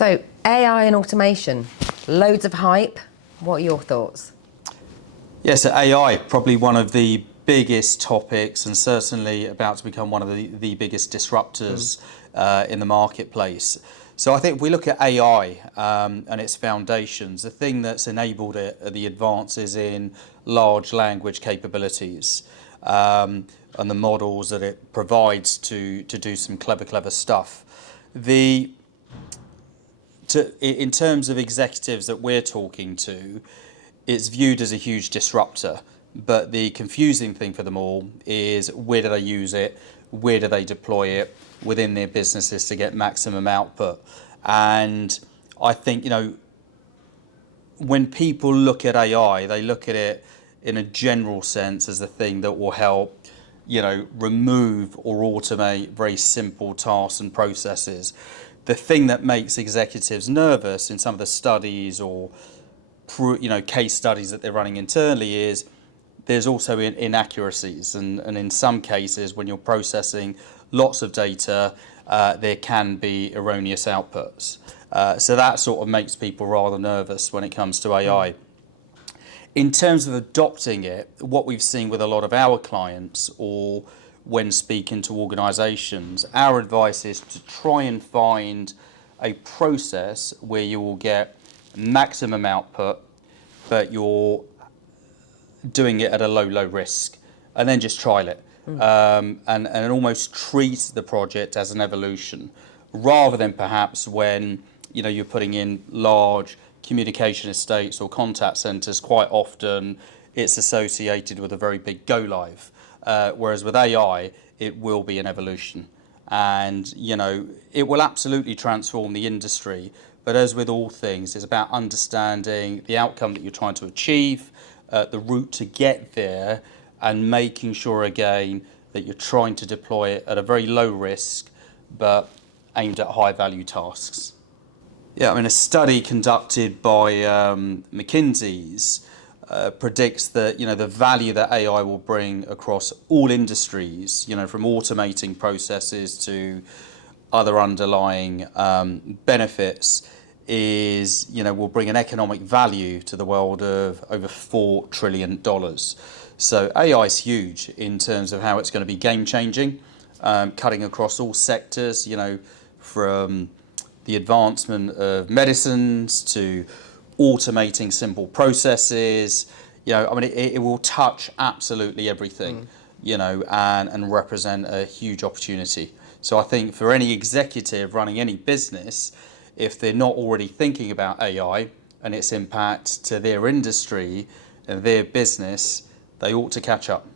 So AI and automation, loads of hype. What are your thoughts? Yes, AI, probably one of the biggest topics and certainly about to become one of the biggest disruptors in the marketplace. So I think if we look at AI and its foundations, the thing that's enabled it are the advances in large language capabilities and the models that it provides to do some clever stuff. In terms of executives that we're talking to, it's viewed as a huge disruptor. But the confusing thing for them all is where do they use it, where do they deploy it within their businesses to get maximum output. And I think, when people look at AI, they look at it in a general sense as a thing that will help, remove or automate very simple tasks and processes. The thing that makes executives nervous in some of the studies or case studies that they're running internally is there's also inaccuracies, and in some cases when you're processing lots of data there can be erroneous outputs. So that sort of makes people rather nervous when it comes to AI. In terms of adopting it, what we've seen with a lot of our clients or when speaking to organisations, our advice is to try and find a process where you will get maximum output, but you're doing it at a low risk, and then just trial it and almost treat the project as an evolution, rather than perhaps when you're putting in large communication estates or contact centres. Quite often it's associated with a very big go live, whereas with AI it will be an evolution, and it will absolutely transform the industry. But as with all things, it's about understanding the outcome that you're trying to achieve, the route to get there, and making sure again that you're trying to deploy it at a very low risk but aimed at high value tasks. Yeah, I mean, a study conducted by McKinsey's predicts that the value that AI will bring across all industries, from automating processes to other underlying benefits, is will bring an economic value to the world of over $4 trillion. So AI is huge in terms of how it's going to be game changing, cutting across all sectors, from the advancement of medicines to automating simple processes. It will touch absolutely everything, and represent a huge opportunity. So I think for any executive running any business, if they're not already thinking about AI and its impact to their industry and their business, they ought to catch up.